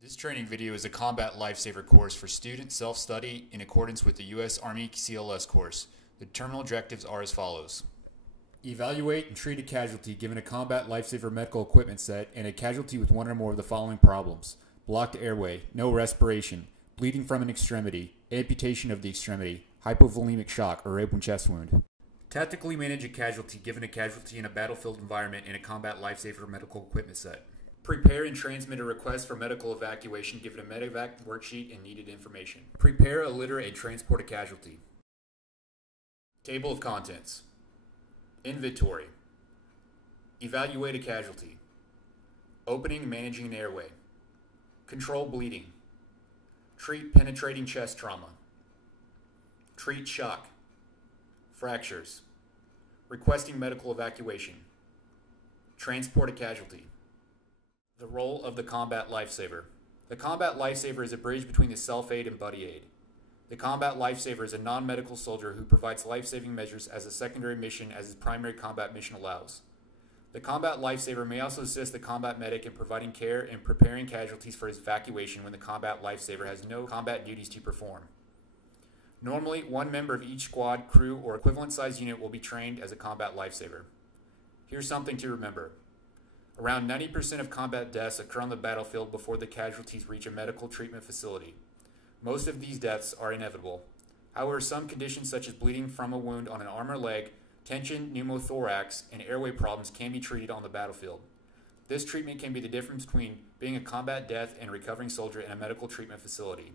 This training video is a Combat Lifesaver course for student self-study in accordance with the U.S. Army CLS course. The terminal objectives are as follows. Evaluate and treat a casualty given a Combat Lifesaver medical equipment set and a casualty with one or more of the following problems: blocked airway, no respiration, bleeding from an extremity, amputation of the extremity, hypovolemic shock or open chest wound. Tactically manage a casualty given a casualty in a battlefield environment in a Combat Lifesaver medical equipment set. Prepare and transmit a request for medical evacuation given a Medevac worksheet and needed information. Prepare, litter, and transport a casualty. Table of contents. Inventory. Evaluate a casualty. Opening and managing an airway. Control bleeding. Treat penetrating chest trauma. Treat shock. Fractures. Requesting medical evacuation. Transport a casualty. The role of the Combat Lifesaver. The Combat Lifesaver is a bridge between the self-aid and buddy aid. The Combat Lifesaver is a non-medical soldier who provides life-saving measures as a secondary mission as his primary combat mission allows. The Combat Lifesaver may also assist the combat medic in providing care and preparing casualties for his evacuation when the Combat Lifesaver has no combat duties to perform. Normally, one member of each squad, crew, or equivalent-sized unit will be trained as a Combat Lifesaver. Here's something to remember. Around 90% of combat deaths occur on the battlefield before the casualties reach a medical treatment facility. Most of these deaths are inevitable. However, some conditions such as bleeding from a wound on an arm or leg, tension, pneumothorax, and airway problems can be treated on the battlefield. This treatment can be the difference between being a combat death and a recovering soldier in a medical treatment facility.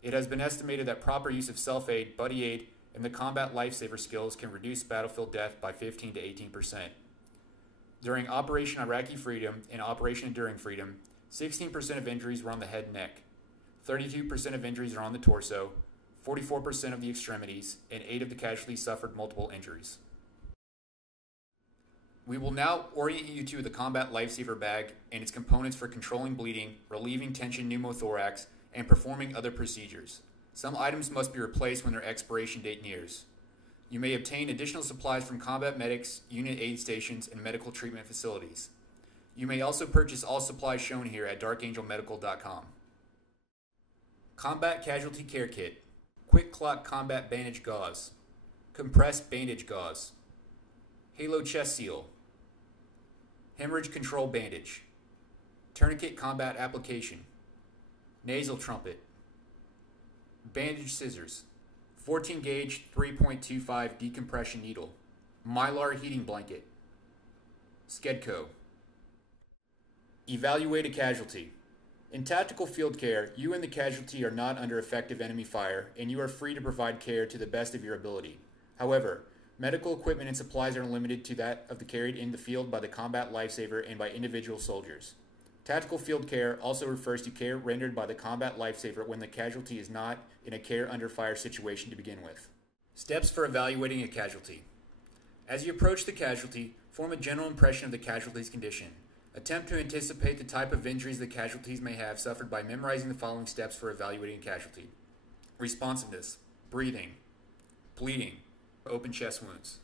It has been estimated that proper use of self-aid, buddy aid, and the Combat Lifesaver skills can reduce battlefield death by 15 to 18%. During Operation Iraqi Freedom and Operation Enduring Freedom, 16% of injuries were on the head and neck, 32% of injuries are on the torso, 44% of the extremities, and 8 of the casualties suffered multiple injuries. We will now orient you to the Combat Lifesaver bag and its components for controlling bleeding, relieving tension pneumothorax, and performing other procedures. Some items must be replaced when their expiration date nears. You may obtain additional supplies from combat medics, unit aid stations, and medical treatment facilities. You may also purchase all supplies shown here at darkangelmedical.com. Combat Casualty Care Kit. Quick Clot Combat Bandage Gauze. Compressed Bandage Gauze. Halo Chest Seal. Hemorrhage Control Bandage. Tourniquet Combat Application. Nasal Trumpet. Bandage Scissors. 14 gauge 3.25 decompression needle. Mylar heating blanket. Skedco. Evaluate a casualty. In tactical field care, you and the casualty are not under effective enemy fire, and you are free to provide care to the best of your ability. However, medical equipment and supplies are limited to that of the carried in the field by the Combat Lifesaver and by individual soldiers. Tactical field care also refers to care rendered by the Combat Lifesaver when the casualty is not in a care under fire situation to begin with. Steps for evaluating a casualty. As you approach the casualty, form a general impression of the casualty's condition. Attempt to anticipate the type of injuries the casualties may have suffered by memorizing the following steps for evaluating a casualty. Responsiveness, breathing, bleeding, open chest wounds,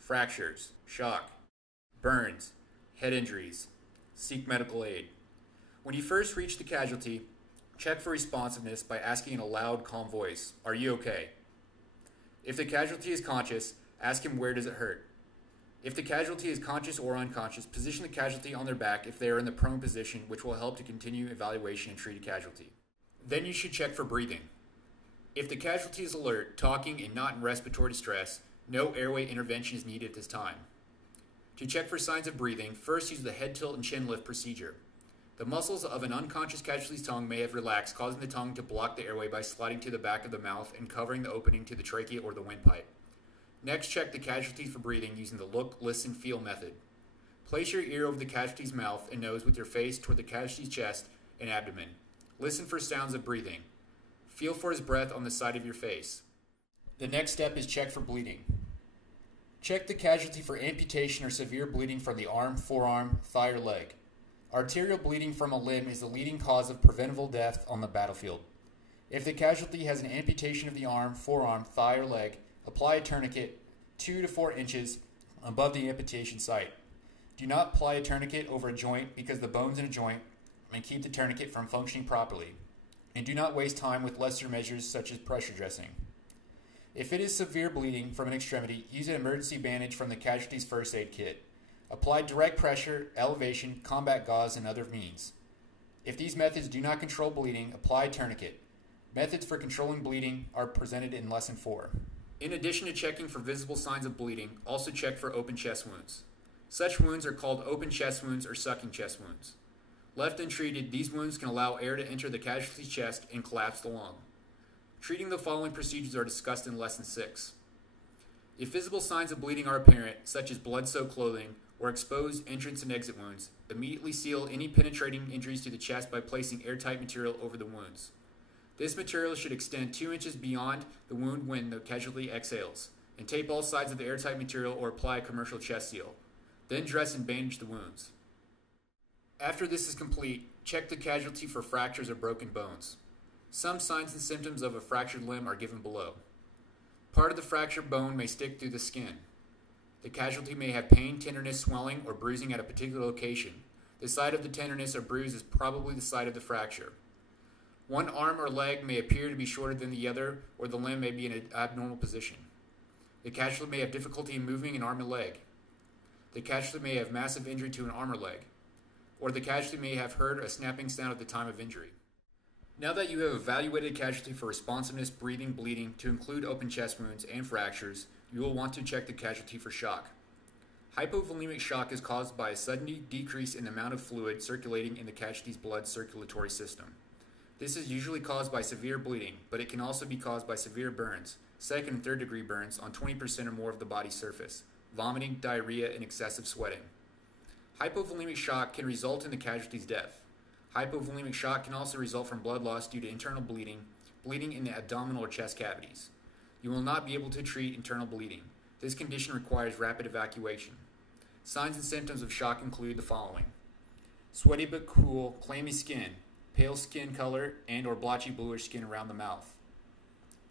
fractures, shock, burns, head injuries, seek medical aid. When you first reach the casualty, check for responsiveness by asking in a loud, calm voice, "Are you okay?" If the casualty is conscious, ask him where does it hurt. If the casualty is conscious or unconscious, position the casualty on their back if they are in the prone position, which will help to continue evaluation and treat a casualty. Then you should check for breathing. If the casualty is alert, talking, and not in respiratory distress, no airway intervention is needed at this time. To check for signs of breathing, first use the head tilt and chin lift procedure. The muscles of an unconscious casualty's tongue may have relaxed, causing the tongue to block the airway by sliding to the back of the mouth and covering the opening to the trachea or the windpipe. Next, check the casualty for breathing using the look, listen, feel method. Place your ear over the casualty's mouth and nose with your face toward the casualty's chest and abdomen. Listen for sounds of breathing. Feel for his breath on the side of your face. The next step is check for bleeding. Check the casualty for amputation or severe bleeding from the arm, forearm, thigh, or leg. Arterial bleeding from a limb is the leading cause of preventable death on the battlefield. If the casualty has an amputation of the arm, forearm, thigh, or leg, apply a tourniquet 2 to 4 inches above the amputation site. Do not apply a tourniquet over a joint because the bones in a joint and keep the tourniquet from functioning properly. And do not waste time with lesser measures such as pressure dressing. If it is severe bleeding from an extremity, use an emergency bandage from the Casualty's first aid kit. Apply direct pressure, elevation, combat gauze, and other means. If these methods do not control bleeding, apply a tourniquet. Methods for controlling bleeding are presented in Lesson 4. In addition to checking for visible signs of bleeding, also check for open chest wounds. Such wounds are called open chest wounds or sucking chest wounds. Left untreated, these wounds can allow air to enter the casualty's chest and collapse the lung. Treating the following procedures are discussed in Lesson 6. If visible signs of bleeding are apparent, such as blood-soaked clothing or exposed entrance and exit wounds, immediately seal any penetrating injuries to the chest by placing airtight material over the wounds. This material should extend 2 inches beyond the wound when the casualty exhales, and tape all sides of the airtight material or apply a commercial chest seal. Then dress and bandage the wounds. After this is complete, check the casualty for fractures or broken bones. Some signs and symptoms of a fractured limb are given below. Part of the fractured bone may stick through the skin. The casualty may have pain, tenderness, swelling, or bruising at a particular location. The site of the tenderness or bruise is probably the site of the fracture. One arm or leg may appear to be shorter than the other, or the limb may be in an abnormal position. The casualty may have difficulty in moving an arm or leg. The casualty may have massive injury to an arm or leg, or the casualty may have heard a snapping sound at the time of injury. Now that you have evaluated a casualty for responsiveness, breathing, bleeding, to include open chest wounds and fractures, you will want to check the casualty for shock. Hypovolemic shock is caused by a sudden decrease in the amount of fluid circulating in the casualty's blood circulatory system. This is usually caused by severe bleeding, but it can also be caused by severe burns, second and third degree burns on 20% or more of the body's surface, vomiting, diarrhea, and excessive sweating. Hypovolemic shock can result in the casualty's death. Hypovolemic shock can also result from blood loss due to internal bleeding, bleeding in the abdominal or chest cavities. You will not be able to treat internal bleeding. This condition requires rapid evacuation. Signs and symptoms of shock include the following: sweaty but cool, clammy skin, pale skin color and or blotchy bluish skin around the mouth,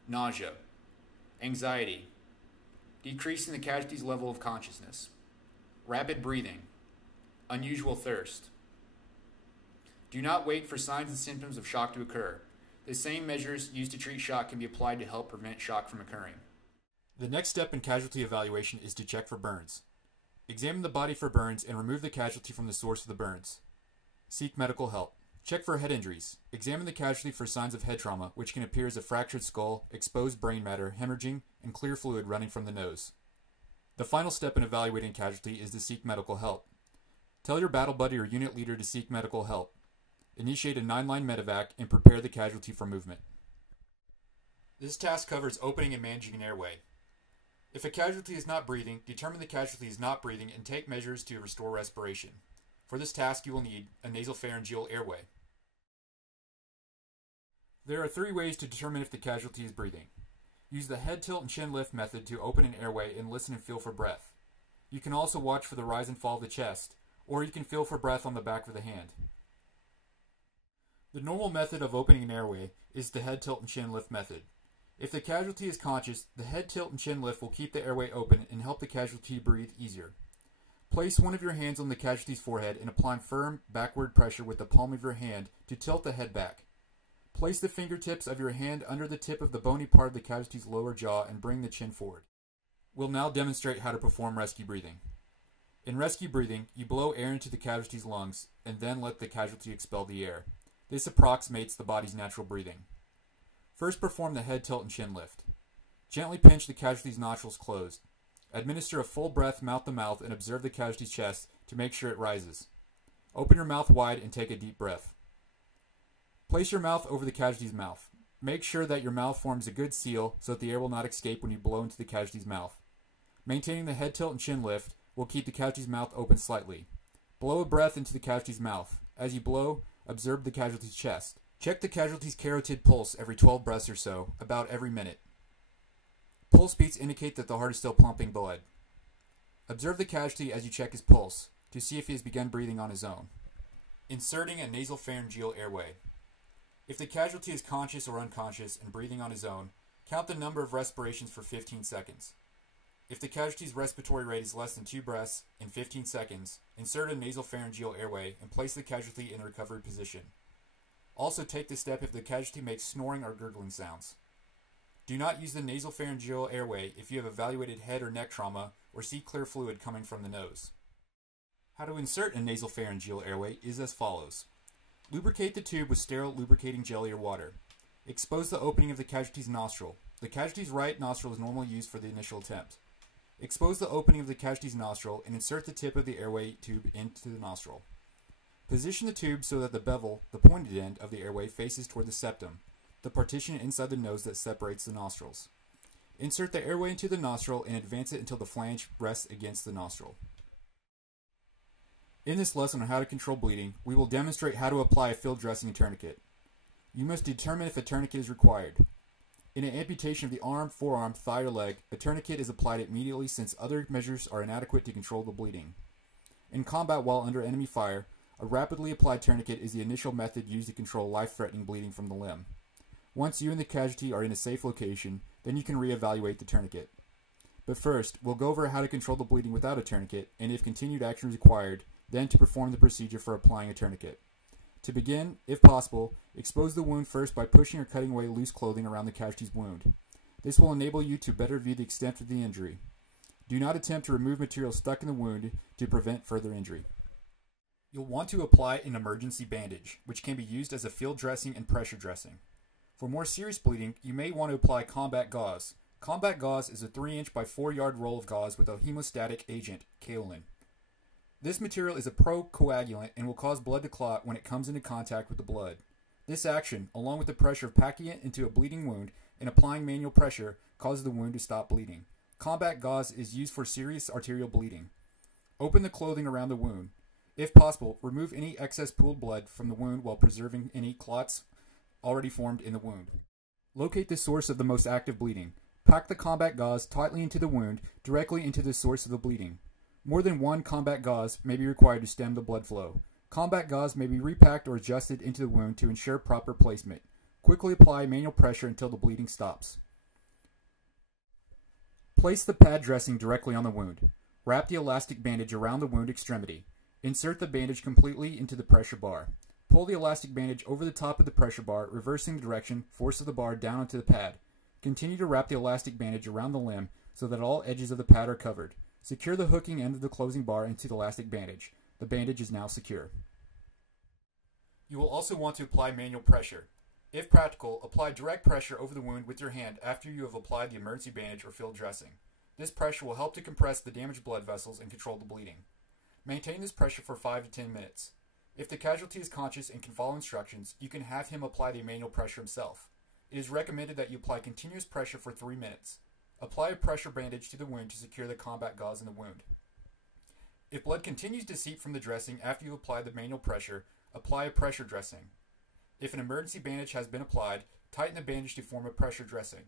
nausea, anxiety, decrease in the casualty's level of consciousness, rapid breathing, unusual thirst. Do not wait for signs and symptoms of shock to occur. The same measures used to treat shock can be applied to help prevent shock from occurring. The next step in casualty evaluation is to check for burns. Examine the body for burns and remove the casualty from the source of the burns. Seek medical help. Check for head injuries. Examine the casualty for signs of head trauma, which can appear as a fractured skull, exposed brain matter, hemorrhaging, and clear fluid running from the nose. The final step in evaluating casualty is to seek medical help. Tell your battle buddy or unit leader to seek medical help. Initiate a 9-line Medevac and prepare the casualty for movement. This task covers opening and managing an airway. If a casualty is not breathing, determine the casualty is not breathing and take measures to restore respiration. For this task, you will need a nasopharyngeal airway. There are 3 ways to determine if the casualty is breathing. Use the head tilt and chin lift method to open an airway and listen and feel for breath. You can also watch for the rise and fall of the chest, or you can feel for breath on the back of the hand. The normal method of opening an airway is the head tilt and chin lift method. If the casualty is conscious, the head tilt and chin lift will keep the airway open and help the casualty breathe easier. Place one of your hands on the casualty's forehead and apply firm backward pressure with the palm of your hand to tilt the head back. Place the fingertips of your hand under the tip of the bony part of the casualty's lower jaw and bring the chin forward. We'll now demonstrate how to perform rescue breathing. In rescue breathing, you blow air into the casualty's lungs and then let the casualty expel the air. This approximates the body's natural breathing. First, perform the head tilt and chin lift. Gently pinch the casualty's nostrils closed. Administer a full breath mouth to mouth and observe the casualty's chest to make sure it rises. Open your mouth wide and take a deep breath. Place your mouth over the casualty's mouth. Make sure that your mouth forms a good seal so that the air will not escape when you blow into the casualty's mouth. Maintaining the head tilt and chin lift will keep the casualty's mouth open slightly. Blow a breath into the casualty's mouth. As you blow, observe the casualty's chest. Check the casualty's carotid pulse every 12 breaths or so, about every minute. Pulse beats indicate that the heart is still pumping blood. Observe the casualty as you check his pulse to see if he has begun breathing on his own. Inserting a nasopharyngeal airway. If the casualty is conscious or unconscious and breathing on his own, count the number of respirations for 15 seconds. If the casualty's respiratory rate is less than 2 breaths in 15 seconds, insert a nasopharyngeal airway and place the casualty in a recovery position. Also take this step if the casualty makes snoring or gurgling sounds. Do not use the nasopharyngeal airway if you have evaluated head or neck trauma or see clear fluid coming from the nose. How to insert a nasopharyngeal airway is as follows. Lubricate the tube with sterile lubricating jelly or water. Expose the opening of the casualty's nostril. The casualty's right nostril is normally used for the initial attempt. Expose the opening of the casualty's nostril and insert the tip of the airway tube into the nostril. Position the tube so that the bevel, the pointed end of the airway, faces toward the septum, the partition inside the nose that separates the nostrils. Insert the airway into the nostril and advance it until the flange rests against the nostril. In this lesson on how to control bleeding, we will demonstrate how to apply a field dressing and tourniquet. You must determine if a tourniquet is required. In an amputation of the arm, forearm, thigh, or leg, a tourniquet is applied immediately since other measures are inadequate to control the bleeding. In combat while under enemy fire, a rapidly applied tourniquet is the initial method used to control life-threatening bleeding from the limb. Once you and the casualty are in a safe location, then you can reevaluate the tourniquet. But first, we'll go over how to control the bleeding without a tourniquet, and if continued action is required, then to perform the procedure for applying a tourniquet. To begin, if possible, expose the wound first by pushing or cutting away loose clothing around the casualty's wound. This will enable you to better view the extent of the injury. Do not attempt to remove material stuck in the wound to prevent further injury. You'll want to apply an emergency bandage, which can be used as a field dressing and pressure dressing. For more serious bleeding, you may want to apply combat gauze. Combat gauze is a 3-inch by 4-yard roll of gauze with a hemostatic agent, kaolin. This material is a procoagulant and will cause blood to clot when it comes into contact with the blood. This action, along with the pressure of packing it into a bleeding wound and applying manual pressure, causes the wound to stop bleeding. Combat gauze is used for serious arterial bleeding. Open the clothing around the wound. If possible, remove any excess pooled blood from the wound while preserving any clots already formed in the wound. Locate the source of the most active bleeding. Pack the combat gauze tightly into the wound, directly into the source of the bleeding. More than one combat gauze may be required to stem the blood flow. Combat gauze may be repacked or adjusted into the wound to ensure proper placement. Quickly apply manual pressure until the bleeding stops. Place the pad dressing directly on the wound. Wrap the elastic bandage around the wound extremity. Insert the bandage completely into the pressure bar. Pull the elastic bandage over the top of the pressure bar, reversing the direction, force of the bar down onto the pad. Continue to wrap the elastic bandage around the limb so that all edges of the pad are covered. Secure the hooking end of the closing bar into the elastic bandage. The bandage is now secure. You will also want to apply manual pressure. If practical, apply direct pressure over the wound with your hand after you have applied the emergency bandage or field dressing. This pressure will help to compress the damaged blood vessels and control the bleeding. Maintain this pressure for 5 to 10 minutes. If the casualty is conscious and can follow instructions, you can have him apply the manual pressure himself. It is recommended that you apply continuous pressure for 3 minutes. Apply a pressure bandage to the wound to secure the combat gauze in the wound. If blood continues to seep from the dressing after you apply the manual pressure, apply a pressure dressing. If an emergency bandage has been applied, tighten the bandage to form a pressure dressing.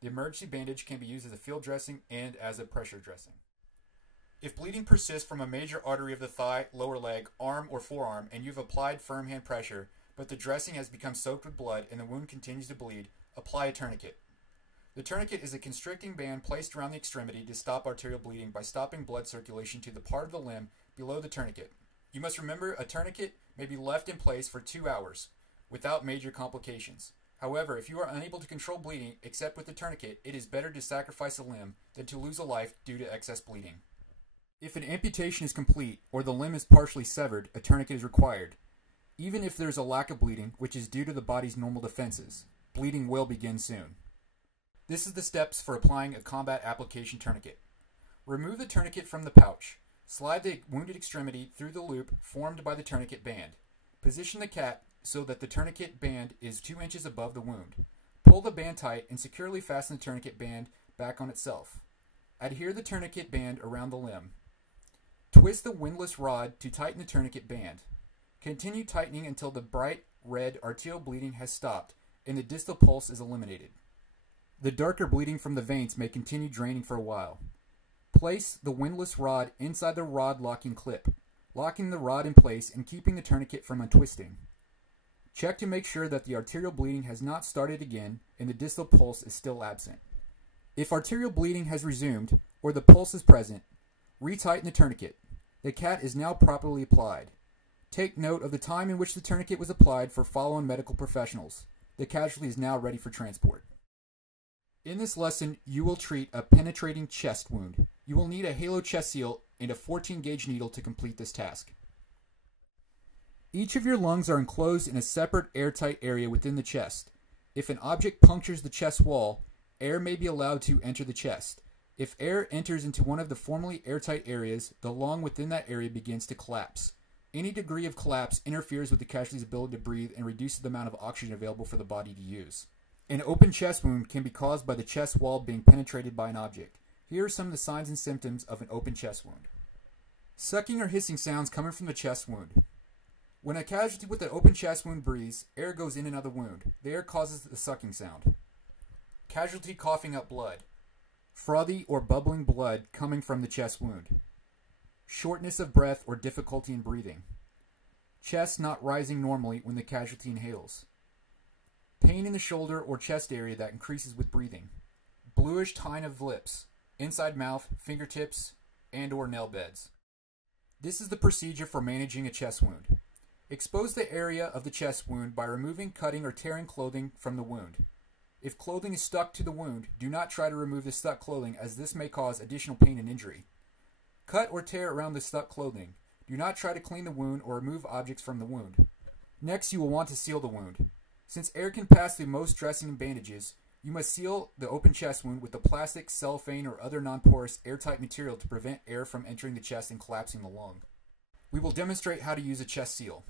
The emergency bandage can be used as a field dressing and as a pressure dressing. If bleeding persists from a major artery of the thigh, lower leg, arm, or forearm, and you've applied firm hand pressure, but the dressing has become soaked with blood and the wound continues to bleed, apply a tourniquet. The tourniquet is a constricting band placed around the extremity to stop arterial bleeding by stopping blood circulation to the part of the limb below the tourniquet. You must remember a tourniquet may be left in place for 2 hours without major complications. However, if you are unable to control bleeding except with the tourniquet, it is better to sacrifice a limb than to lose a life due to excess bleeding. If an amputation is complete or the limb is partially severed, a tourniquet is required. Even if there is a lack of bleeding, which is due to the body's normal defenses, bleeding will begin soon. This is the steps for applying a combat application tourniquet. Remove the tourniquet from the pouch. Slide the wounded extremity through the loop formed by the tourniquet band. Position the cap so that the tourniquet band is 2 inches above the wound. Pull the band tight and securely fasten the tourniquet band back on itself. Adhere the tourniquet band around the limb. Twist the windlass rod to tighten the tourniquet band. Continue tightening until the bright red arterial bleeding has stopped and the distal pulse is eliminated. The darker bleeding from the veins may continue draining for a while. Place the windlass rod inside the rod locking clip, locking the rod in place and keeping the tourniquet from untwisting. Check to make sure that the arterial bleeding has not started again and the distal pulse is still absent. If arterial bleeding has resumed or the pulse is present, retighten the tourniquet. The CAT is now properly applied. Take note of the time in which the tourniquet was applied for following medical professionals. The casualty is now ready for transport. In this lesson, you will treat a penetrating chest wound. You will need a halo chest seal and a 14-gauge needle to complete this task. Each of your lungs are enclosed in a separate airtight area within the chest. If an object punctures the chest wall, air may be allowed to enter the chest. If air enters into one of the formerly airtight areas, the lung within that area begins to collapse. Any degree of collapse interferes with the casualty's ability to breathe and reduces the amount of oxygen available for the body to use. An open chest wound can be caused by the chest wall being penetrated by an object. Here are some of the signs and symptoms of an open chest wound. Sucking or hissing sounds coming from the chest wound. When a casualty with an open chest wound breathes, air goes in and out of the wound. The air causes the sucking sound. Casualty coughing up blood. Frothy or bubbling blood coming from the chest wound. Shortness of breath or difficulty in breathing. Chest not rising normally when the casualty inhales. Pain in the shoulder or chest area that increases with breathing. Bluish tine of lips, inside mouth, fingertips, and or nail beds. This is the procedure for managing a chest wound. Expose the area of the chest wound by removing, cutting, or tearing clothing from the wound. If clothing is stuck to the wound, do not try to remove the stuck clothing as this may cause additional pain and injury. Cut or tear around the stuck clothing. Do not try to clean the wound or remove objects from the wound. Next, you will want to seal the wound. Since air can pass through most dressing and bandages, you must seal the open chest wound with a plastic, cellophane, or other non-porous airtight material to prevent air from entering the chest and collapsing the lung. We will demonstrate how to use a chest seal.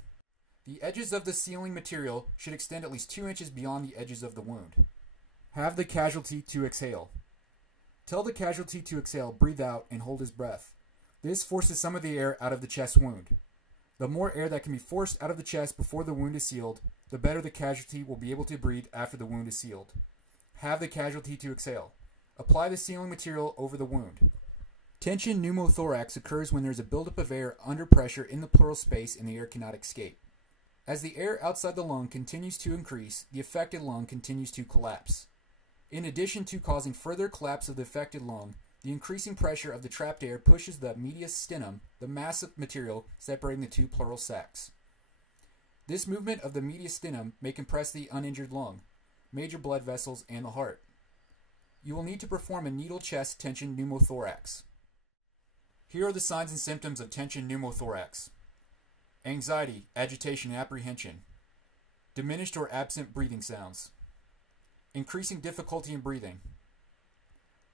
The edges of the sealing material should extend at least 2 inches beyond the edges of the wound. Have the casualty to exhale. Tell the casualty to exhale, breathe out, and hold his breath. This forces some of the air out of the chest wound. The more air that can be forced out of the chest before the wound is sealed, the better the casualty will be able to breathe after the wound is sealed. Have the casualty to exhale. Apply the sealing material over the wound. Tension pneumothorax occurs when there is a buildup of air under pressure in the pleural space and the air cannot escape. As the air outside the lung continues to increase, the affected lung continues to collapse. In addition to causing further collapse of the affected lung, the increasing pressure of the trapped air pushes the mediastinum, the mass of material separating the two pleural sacs. This movement of the mediastinum may compress the uninjured lung, major blood vessels, and the heart. You will need to perform a needle chest tension pneumothorax. Here are the signs and symptoms of tension pneumothorax. Anxiety, agitation, and apprehension. Diminished or absent breathing sounds. Increasing difficulty in breathing.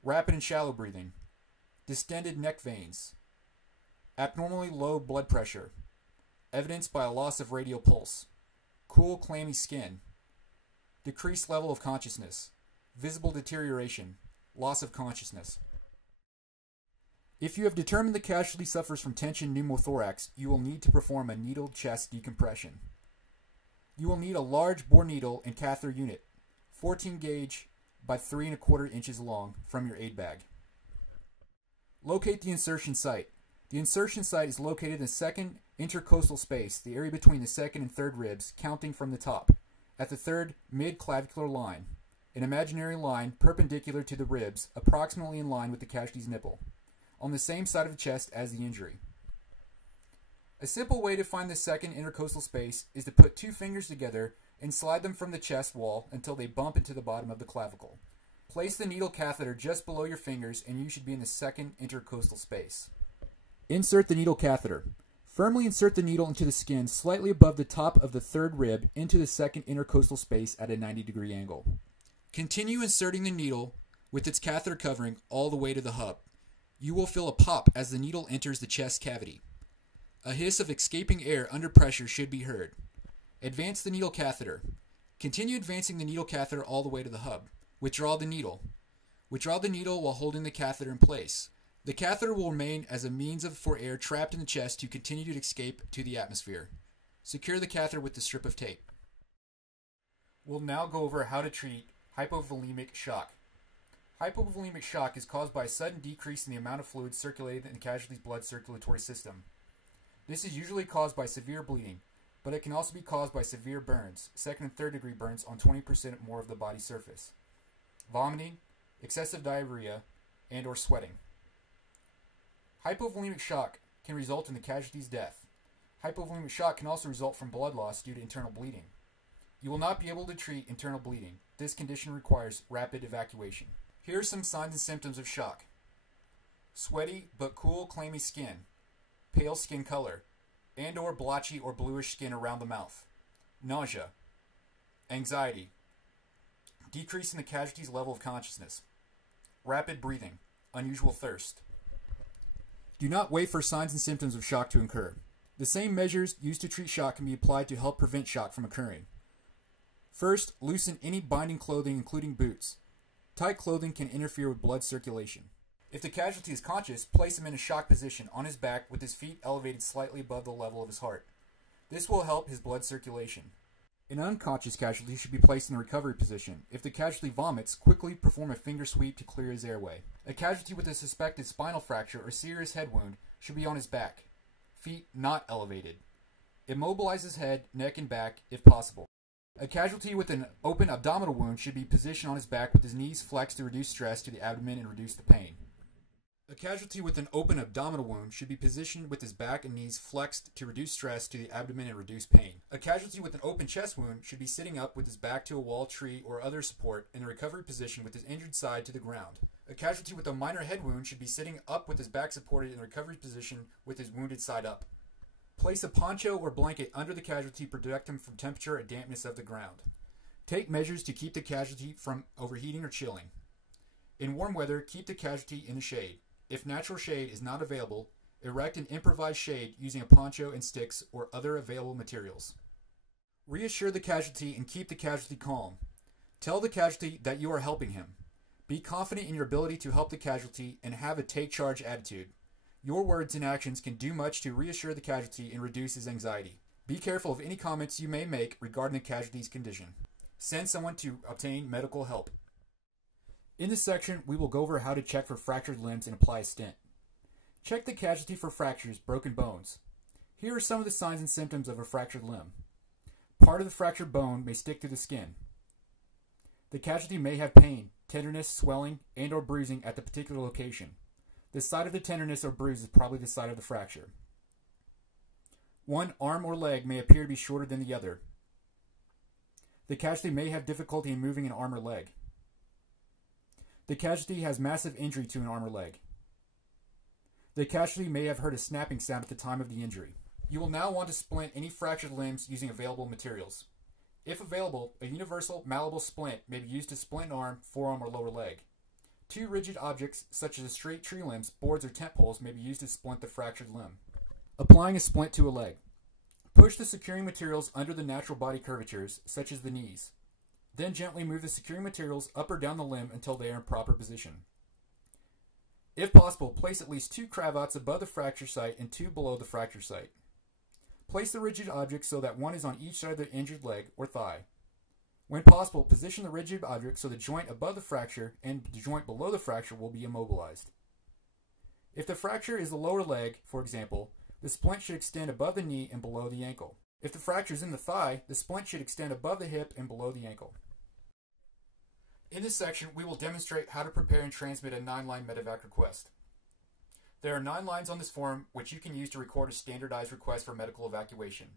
Rapid and shallow breathing. Distended neck veins. Abnormally low blood pressure. Evidenced by a loss of radial pulse. Cool, clammy skin. Decreased level of consciousness. Visible deterioration. Loss of consciousness. If you have determined the casualty suffers from tension pneumothorax, you will need to perform a needle chest decompression. You will need a large bore needle and catheter unit, 14 gauge by 3 1/4 inches long, from your aid bag. Locate the insertion site. The insertion site is located in the second intercostal space, the area between the second and third ribs, counting from the top, at the third mid-clavicular line, an imaginary line perpendicular to the ribs, approximately in line with the casualty's nipple, on the same side of the chest as the injury. A simple way to find the second intercostal space is to put 2 fingers together and slide them from the chest wall until they bump into the bottom of the clavicle. Place the needle catheter just below your fingers and you should be in the second intercostal space. Insert the needle catheter. Firmly insert the needle into the skin slightly above the top of the third rib into the second intercostal space at a 90-degree angle. Continue inserting the needle with its catheter covering all the way to the hub. You will feel a pop as the needle enters the chest cavity. A hiss of escaping air under pressure should be heard. Advance the needle catheter. Continue advancing the needle catheter all the way to the hub. Withdraw the needle. Withdraw the needle while holding the catheter in place. The catheter will remain as a means for air trapped in the chest to continue to escape to the atmosphere. Secure the catheter with the strip of tape. We'll now go over how to treat hypovolemic shock. Hypovolemic shock is caused by a sudden decrease in the amount of fluid circulating in the casualty's blood circulatory system. This is usually caused by severe bleeding, but it can also be caused by severe burns, 2nd and 3rd degree burns on 20% more of the body surface, vomiting, excessive diarrhea, and or sweating. Hypovolemic shock can result in the casualty's death. Hypovolemic shock can also result from blood loss due to internal bleeding. You will not be able to treat internal bleeding. This condition requires rapid evacuation. Here are some signs and symptoms of shock. Sweaty but cool, clammy skin, pale skin color, and/or blotchy or bluish skin around the mouth, nausea, anxiety, decrease in the casualty's level of consciousness, rapid breathing, unusual thirst. Do not wait for signs and symptoms of shock to occur. The same measures used to treat shock can be applied to help prevent shock from occurring. First, loosen any binding clothing, including boots. Tight clothing can interfere with blood circulation. If the casualty is conscious, place him in a shock position on his back with his feet elevated slightly above the level of his heart. This will help his blood circulation. An unconscious casualty should be placed in the recovery position. If the casualty vomits, quickly perform a finger sweep to clear his airway. A casualty with a suspected spinal fracture or serious head wound should be on his back, feet not elevated. Immobilize his head, neck, and back if possible. A casualty with an open abdominal wound should be positioned on his back with his knees flexed to reduce stress to the abdomen and reduce the pain. A casualty with an open abdominal wound should be positioned with his back and knees flexed to reduce stress to the abdomen and reduce pain. A casualty with an open chest wound should be sitting up with his back to a wall, tree, or other support in the recovery position with his injured side to the ground. A casualty with a minor head wound should be sitting up with his back supported in the recovery position with his wounded side up. Place a poncho or blanket under the casualty to protect him from temperature and dampness of the ground. Take measures to keep the casualty from overheating or chilling. In warm weather, keep the casualty in the shade. If natural shade is not available, erect an improvised shade using a poncho and sticks or other available materials. Reassure the casualty and keep the casualty calm. Tell the casualty that you are helping him. Be confident in your ability to help the casualty and have a take-charge attitude. Your words and actions can do much to reassure the casualty and reduce his anxiety. Be careful of any comments you may make regarding the casualty's condition. Send someone to obtain medical help. In this section, we will go over how to check for fractured limbs and apply a stent. Check the casualty for fractures, broken bones. Here are some of the signs and symptoms of a fractured limb. Part of the fractured bone may stick to the skin. The casualty may have pain, tenderness, swelling, and/or bruising at the particular location. The site of the tenderness or bruise is probably the site of the fracture. One arm or leg may appear to be shorter than the other. The casualty may have difficulty in moving an arm or leg. The casualty has massive injury to an arm or leg. The casualty may have heard a snapping sound at the time of the injury. You will now want to splint any fractured limbs using available materials. If available, a universal malleable splint may be used to splint an arm, forearm, or lower leg. Two rigid objects, such as straight tree limbs, boards, or tent poles, may be used to splint the fractured limb. Applying a splint to a leg. Push the securing materials under the natural body curvatures, such as the knees. Then gently move the securing materials up or down the limb until they are in proper position. If possible, place at least 2 cravats above the fracture site and 2 below the fracture site. Place the rigid objects so that one is on each side of the injured leg or thigh. When possible, position the rigid object so the joint above the fracture and the joint below the fracture will be immobilized. If the fracture is the lower leg, for example, the splint should extend above the knee and below the ankle. If the fracture is in the thigh, the splint should extend above the hip and below the ankle. In this section, we will demonstrate how to prepare and transmit a 9-line Medevac request. There are 9 lines on this form which you can use to record a standardized request for medical evacuation.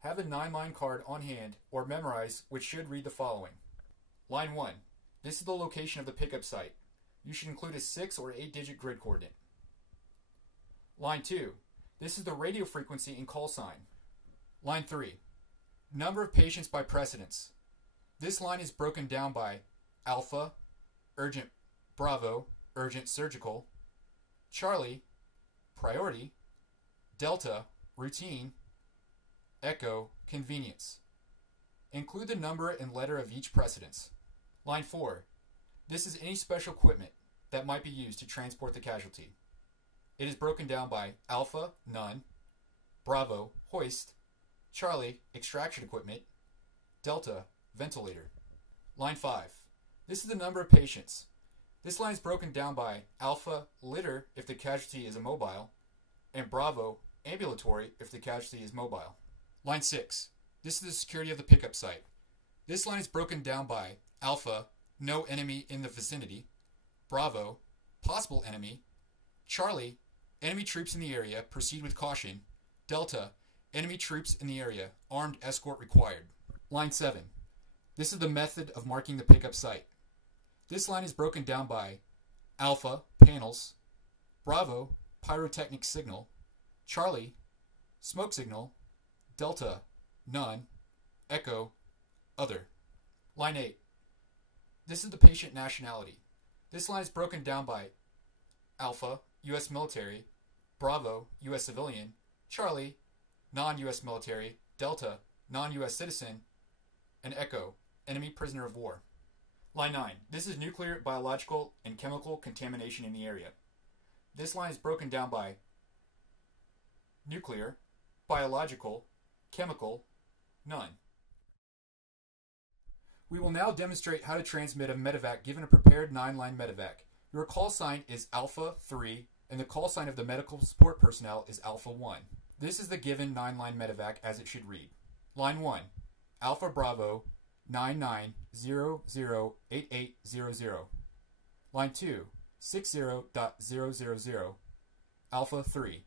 Have a 9-line card on hand or memorize, which should read the following. Line 1. This is the location of the pickup site. You should include a 6 or 8-digit grid coordinate. Line 2. This is the radio frequency and call sign. Line 3. Number of patients by precedence. This line is broken down by Alpha, urgent, Bravo, urgent surgical, Charlie, priority, Delta, routine, Echo, convenience. Include the number and letter of each precedence. Line 4. This is any special equipment that might be used to transport the casualty. It is broken down by Alpha, none, Bravo, hoist, Charlie, extraction equipment, Delta, ventilator. Line 5. This is the number of patients. This line is broken down by Alpha, litter if the casualty is immobile, and Bravo, ambulatory if the casualty is mobile. Line 6. This is the security of the pickup site. This line is broken down by Alpha, no enemy in the vicinity, Bravo, possible enemy, Charlie, enemy troops in the area, proceed with caution. Delta, enemy troops in the area, armed escort required. Line 7. This is the method of marking the pickup site. This line is broken down by Alpha, panels, Bravo, pyrotechnic signal, Charlie, smoke signal, Delta, none, Echo, other. Line 8. This is the patient nationality. This line is broken down by Alpha, U.S. military, Bravo, U.S. civilian, Charlie, non-U.S. military, Delta, non-U.S. citizen, and Echo, enemy prisoner of war. Line 9. This is nuclear, biological, and chemical contamination in the area. This line is broken down by nuclear, biological, chemical, none. We will now demonstrate how to transmit a medevac given a prepared 9-line medevac. Your call sign is Alpha 3, and the call sign of the medical support personnel is Alpha 1. This is the given 9-line medevac as it should read. Line 1, Alpha Bravo 99008800. Line 2, 60.000, Alpha 3.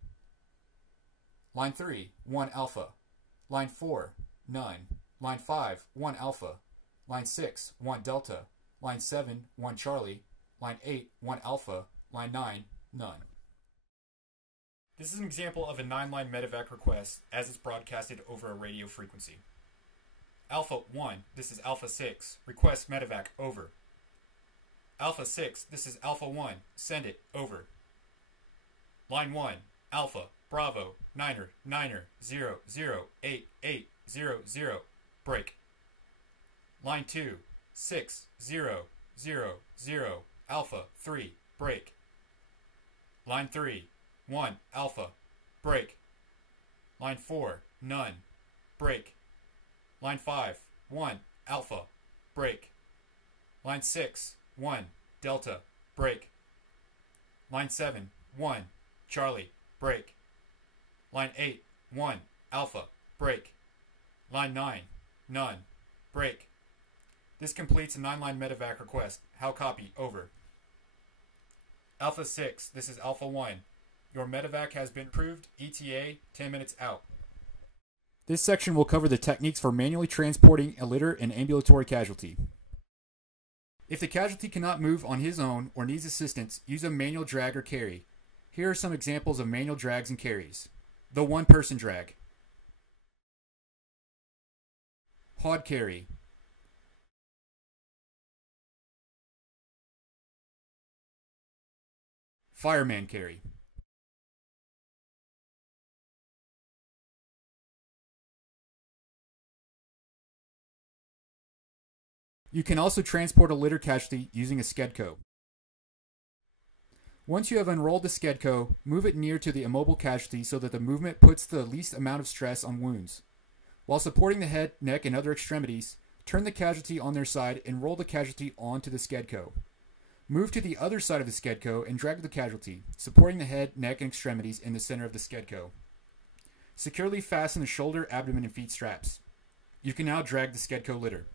Line 3, 1 Alpha. Line 4, none. Line 5, 1 Alpha. Line 6, 1 Delta. Line 7, 1 Charlie. Line 8, 1 Alpha. Line 9, none. This is an example of a 9-line medevac request as it's broadcasted over a radio frequency. Alpha 1, this is Alpha 6. Request medevac, over. Alpha 6, this is Alpha 1. Send it, over. Line 1, Alpha, Bravo, 9008800. Break. Line 2, 6000, Alpha 3. Break. Line 3, 1 Alpha. Break. Line 4, none. Break. Line 5, 1 Alpha. Break. Line 6, 1 Delta. Break. Line 7, 1 Charlie. Break. Line 8, 1 Alpha. Break. Line 9, none. Break. This completes a 9-line medevac request. How copy? Over. Alpha 6, this is Alpha 1. Your medevac has been approved. ETA 10 minutes out. This section will cover the techniques for manually transporting a litter and ambulatory casualty. If the casualty cannot move on his own or needs assistance, use a manual drag or carry. Here are some examples of manual drags and carries. The one-person drag. Hod carry. Fireman carry. You can also transport a litter casualty using a Skedco. Once you have unrolled the Skedco, move it near to the immobile casualty so that the movement puts the least amount of stress on wounds. While supporting the head, neck, and other extremities, turn the casualty on their side and roll the casualty onto the Skedco. Move to the other side of the Skedco and drag the casualty, supporting the head, neck, and extremities in the center of the Skedco. Securely fasten the shoulder, abdomen, and feet straps. You can now drag the Skedco litter.